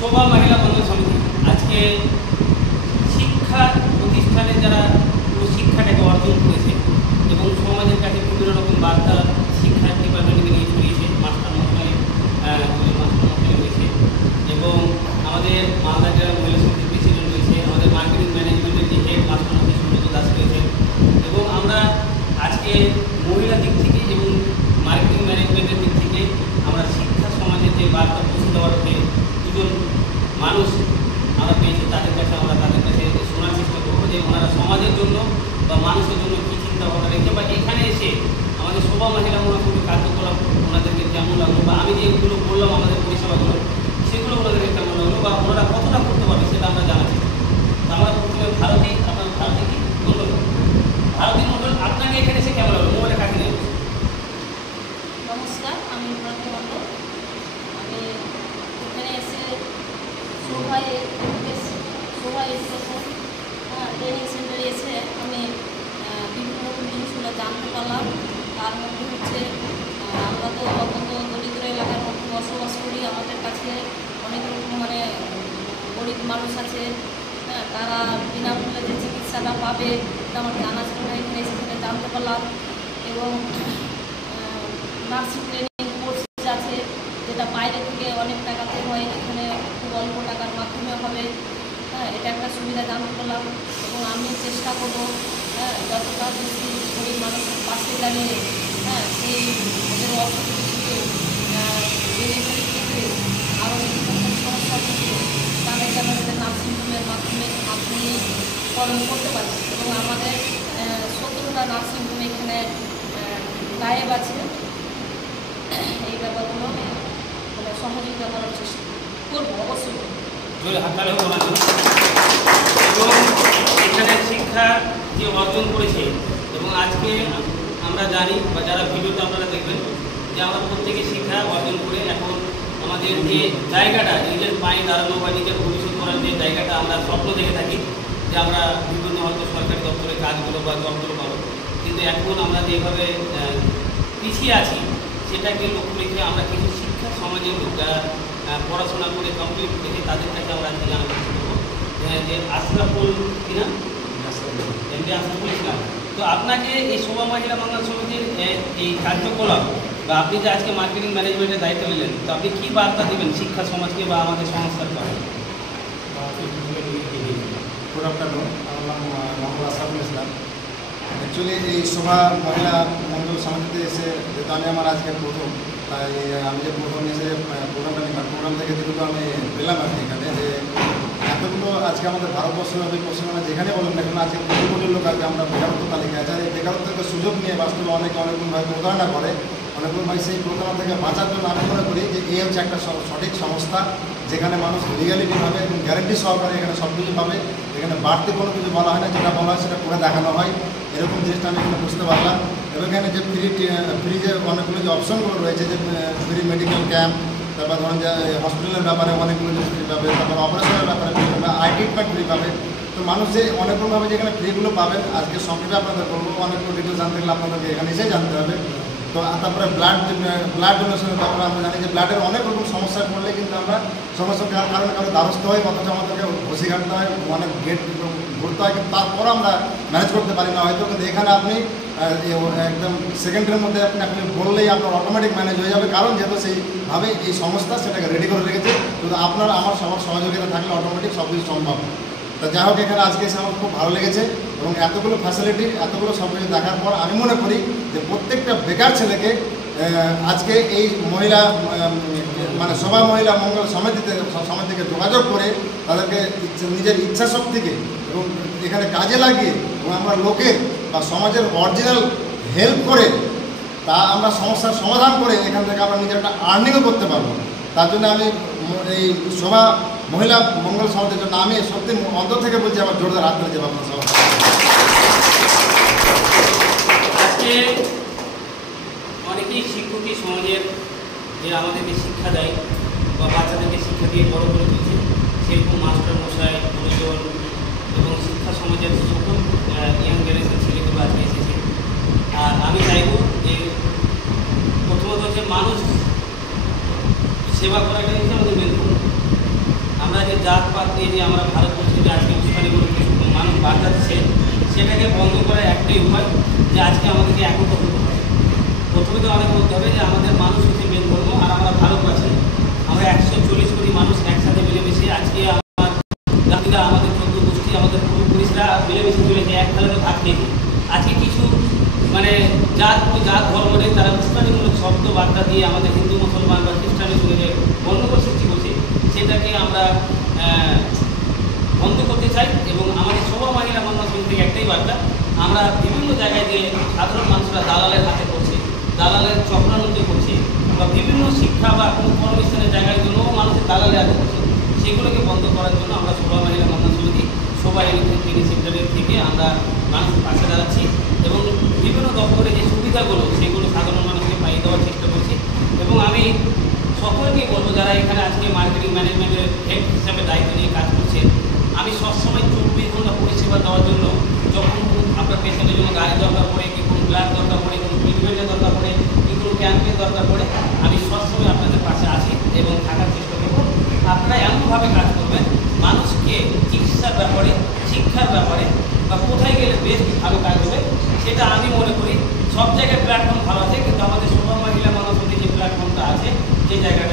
শোভা মহিলা মঙ্গল সমিতি আজকে শিক্ষা প্রতিষ্ঠানে যারা শিক্ষাটাকে অর্জন করেছে এবং সমাজের কাছে বিভিন্ন রকম বার্তা শিক্ষা ডিপার্টমেন্টকে নিয়ে ছড়িয়েছে, মাস্টার মশাই রয়েছে এবং আমাদের মালদা জেলা মহিলা সমিতির প্রেসিডেন্ট রয়েছে, আমাদের মার্কেটিং ম্যানেজমেন্টের যে হেড মাস্টার মশাই সুব্রত দাস রয়েছে এবং আমরা আজকে মহিলা দিক থেকে এবং মার্কেটিং ম্যানেজমেন্টের দিক থেকে আমরা শিক্ষা সমাজের যে বার্তা পৌঁছে দেওয়ার যে দুজন মানুষ আমরা পেয়েছি তাদের কাছে শোনার চেষ্টা করবো যে ওনারা সমাজের জন্য বা মানুষের জন্য কী চিন্তা ভাবনা রেখে বা এখানে এসে আমাদের শোভা মহিলা মহাসমিতির কার্যকলাপ ওনাদেরকে কেমন লাগলো বা আমি যেগুলো বললাম আমাদের পরিষেবাগুলো সেগুলো ওনাদেরকে কেমন লাগলো বা ওনারা কতটা করতে পারবে সেটা আমরা জানাচ্ছি। তো আমরা প্রথমে ভারতী, আপনার ভারতী কি মণ্ডল, ভারতী মণ্ডল আপনাকে এখানে এসে কেমন লাগলো? মোবাইলে কাকে নেই? নমস্কার, আমি ভারতী মণ্ডল। আমি এখানে এসে শোভা এডুকেশন ট্রেনিং সেন্টারে এসে আমি বিভিন্ন রকম জিনিসগুলো জানতে পারলাম। তার মধ্যে হচ্ছে আমরা তো অত্যন্ত দরিদ্র এলাকার মধ্যে বসবাস করি, আমাদের কাছে অনেক রকম গরিব মানুষ আছে, তারা বিনামূল্যে যে চিকিৎসাটা পাবে এটা আমার জানা ছিল না, এখানে সেখানে জানতে পারলাম। এবং নার্সিং ট্রেনিং কোর্স আছে যেটা বাইরে থেকে অনেক টাকাতে হয়, এখানে খুব অল্প টাকার মাধ্যমে হবে, এটা একটা সুবিধা জানতে পারলাম। এবং আমি চেষ্টা করবো যতটা বেশি গরিব মানুষের পাশে দাঁড়িয়ে সেই ওদের অর্থনীতি থেকে বেনিফিট থেকে আরও সমস্যা থেকে তাদের যেন নার্সিংহোমের মাধ্যমে পালন করতে পারি। এবং আমাদের 17টা নার্সিংহোম এখানে গায়েব আছে, এই ব্যাপারগুলো সহযোগিতা করার চেষ্টা করবো অবশ্যই। এবং এখানে শিক্ষা যে অর্জন করেছে এবং আজকে আমরা জানি বা যারা ভিডিওটা আপনারা দেখবেন যে আমরা প্রত্যেকে শিক্ষা অর্জন করে এখন আমাদের যে জায়গাটা নিজের পায়ে দাঁড়ানো বা নিজের ভবিষ্যৎ করার যে জায়গাটা আমরা স্বপ্ন দেখে থাকি যে আমরা বিভিন্ন হয়তো সরকারি দপ্তরে কাজগুলো বা জবগুলো পাবো, কিন্তু এখন আমরা যেভাবে পিছিয়ে আছি সেটাকে লক্ষ্য রেখে আমরা কিছু শিক্ষা সমাজের লোক যারা পড়াশোনা করে কমপ্লিট করেছে তাদের কাছে আমরা আজকে জানার চেষ্টা করবো যে আশরাফুল কিনা এমডি আশরাফুল ইসলাম। তো আপনাকে এই শোভা মহিলা মঙ্গল সমিতির এই কার্যকলাপ বা আপনি যে আজকে মার্কেটিং ম্যানেজমেন্টের দায়িত্ব নিলেন, তো আপনি কী বার্তা দেবেন শিক্ষা সমাজকে বা আমাদের সংস্থার করে? গুড আফটারনুন, আমার নাম মোহাম্মদ আশরাফুল ইসলাম। অ্যাকচুয়ালি এই শোভা মহিলা মঙ্গল সমিতিতে এসে যেহেতু আমি আমার আজকে প্রথম, তাই আমি যে প্রথম এসে প্রোগ্রাম থেকে যেটুকু আমি পেলাম আর কি এখানে যে এতগুলো আজকে আমাদের ভারতবর্ষ হবে পশ্চিমবঙ্গে যেখানে বলুন না কেন আজকে কোটি কোটি লোক আজকে আমরা বেকারত্ব তালিকায় আছে, এই বেকারত্বের সুযোগ নিয়ে বাস্তবে অনেকে অনেকগুলোভাবে প্রতারণা করে, অনেকগুলোভাবে সেই প্রতারণা থেকে বাঁচার জন্য আমি মনে করি যে এই হচ্ছে একটা সঠিক সংস্থা যেখানে মানুষ লিগ্যালিটিভাবে এবং গ্যারেন্টি সহকারে এখানে সব কিছু পাবে, এখানে বাড়তি কোনো কিছু বলা হয় না, যেটা বলা হয় সেটা করে দেখানো হয়, এরকম জিনিসটা আমি এখানে বুঝতে পারলাম। এবং এখানে যে ফ্রি যে অনেকগুলো যে অপশনগুলো রয়েছে যে ফ্রি মেডিকেল ক্যাম্প, তারপর ধরুন যে হসপিটালের ব্যাপারে অনেকগুলো জিনিস ফ্রি পাবে, তারপর অপারেশনের ব্যাপারে ফ্রি পাবে, আই ট্রিটমেন্ট ফ্রি পাবে। তো মানুষ যে অনেকগুলোভাবে যেখানে ফ্রিগুলো পাবেন আজকে সংক্ষেপে আপনাদের বলবো, অনেকগুলো ডিটেলস জানতে গেলে আপনাদেরকে এখানে এসেই জানতে হবে। তো তারপরে ব্লাড ডোনেশনের ব্যাপারে আমরা জানি যে ব্লাডের অনেক রকম সমস্যায় পড়লে কিন্তু আমরা সমস্যার কারণে কারো দ্বারস্থ হয়, অথচ আমাদেরকে ঘষি ঘাটতে হয়, অনেক গেট ঘুরতে হয়, কিন্তু তারপর আমরা ম্যানেজ করতে পারি না হয়তো, কিন্তু এখানে আপনি একদম সেকেন্ডের মধ্যে আপনি বললেই আপনার অটোমেটিক ম্যানেজ হয়ে যাবে, কারণ যেহেতু সেইভাবে এই সংস্থা সেটাকে রেডি করে রেখেছে। কিন্তু আপনার আমার সবার সহযোগিতা থাকলে অটোমেটিক সব কিছু সম্ভব। তা যাই হোক, এখানে আজকে এসে আমার খুব ভালো লেগেছে এবং এতগুলো ফ্যাসিলিটি এতগুলো সব কিছু দেখার পর আমি মনে করি যে প্রত্যেকটা বেকার ছেলেকে আজকে এই মহিলা শোভা মহিলা মঙ্গল সমিতিকে যোগাযোগ করে তাদেরকে নিজের ইচ্ছা শক্তিকে এবং এখানে কাজে লাগিয়ে এবং আমরা লোকের বা সমাজের অরিজিনাল হেল্প করে তা আমরা সমস্যার সমাধান করে এখান থেকে আমরা নিজের একটা আর্নিংও করতে পারবো। তার জন্য আমি এই শোভা মহিলা মঙ্গল সমিতির জন্য আমি সত্যি অন্তর থেকে বলছি আমার জোরদার হাত ধরে যাবো আপনার সবাই। আজকে অনেকেই শিক্ষকই সমাজের যে আমাদেরকে শিক্ষা দেয় বা বাচ্চাদেরকে শিক্ষা দিয়ে বড় করে দিচ্ছে, সেরকম মাস্টার মশাই গুরুজন এবং শিক্ষা সমাজের সকল ইয়াং জেনারেশন ছেলেগুলো আজকে এসেছে। আর আমি চাইব যে প্রথমত হচ্ছে মানুষ সেবা করাটাই হচ্ছে আমাদের মেন। জাতপাত দিয়ে যে আমরা ভারতবর্ষে যে আজকে উস্কানিগুলো কিছু মানুষ বার্তা দিচ্ছে, সেটাকে বন্ধ করার একটাই উপায় যে আজকে আমাদেরকে একত্র হতে হবে। প্রথমে তো আমাদের বলতে হবে যে আমাদের মানুষ হচ্ছে মেন ধর্ম, আর আমরা ভারতবাসী, আমরা 140 কোটি মানুষ একসাথে মিলেমিশে আজকে আমার জাতিরা, আমাদের 14 গোষ্ঠী, আমাদের পূর্বপুরুষরা মিলেমিশে চলেছে, এক তালে ভাগ খেয়েছে। আজকে কিছু মানে জাত ধর্ম নেই, তারা উস্কানিমূলক শব্দ বার্তা দিয়ে আমাদের হিন্দু মুসলমান বা খ্রিস্টানের সঙ্গে যে গণ্ডগোল সৃষ্টি করছে, সেটাকে আমরা বন্ধ করতে চাই। এবং আমাদের সভা মহিলা মানব সমিতি থেকে একটাই বার্তা, আমরা বিভিন্ন জায়গায় যে সাধারণ মানুষরা দালালের হাতে করছে, দালালের চক্রান্তে করছে, বা বিভিন্ন শিক্ষা বা কোনো কর্মস্থানের জায়গার জন্য মানুষের দালালের হাতে করছে, সেগুলোকে বন্ধ করার জন্য আমরা সভা মহিলা মানব সমিতি সবাই ট্রেনিং সেন্টারের থেকে আমরা মানুষের পাশে দাঁড়াচ্ছি এবং বিভিন্ন দপ্তরে যে সুবিধাগুলো সেগুলো সাধারণ মানুষকে পাইয়ে দেওয়ার চেষ্টা করছি। এবং আমি সকলকেই বলবো যারা এখানে আজকে মার্কেটিং ম্যানেজমেন্টের হেড হিসাবে দায়িত্ব নিয়ে কাজ করছে, আমি সবসময় 24 ঘন্টা পরিষেবা দেওয়ার জন্য, যখন আপনার পেশেন্টের জন্য গাড়ি দরকার পড়ে, কি কোনো ব্লাড দরকার পড়ে, কোনো ট্রিটমেন্টের দরকার পড়ে, কি কোনো ক্যাম্পের দরকার পড়ে, আমি সবসময় আপনাদের পাশে আছি এবং থাকার চেষ্টা করব। আপনারা এমনভাবে কাজ করবেন মানুষকে চিকিৎসার ব্যাপারে, শিক্ষার ব্যাপারে বা কোথায় গেলে বেশ ভালো কাজ হবে, সেটা আমি মনে করি। সব জায়গায় প্ল্যাটফর্ম ভালো আছে, কিন্তু আমাদের সভা মহিলা মানব সমিতির যে প্ল্যাটফর্মটা আছে, যে জায়গাটা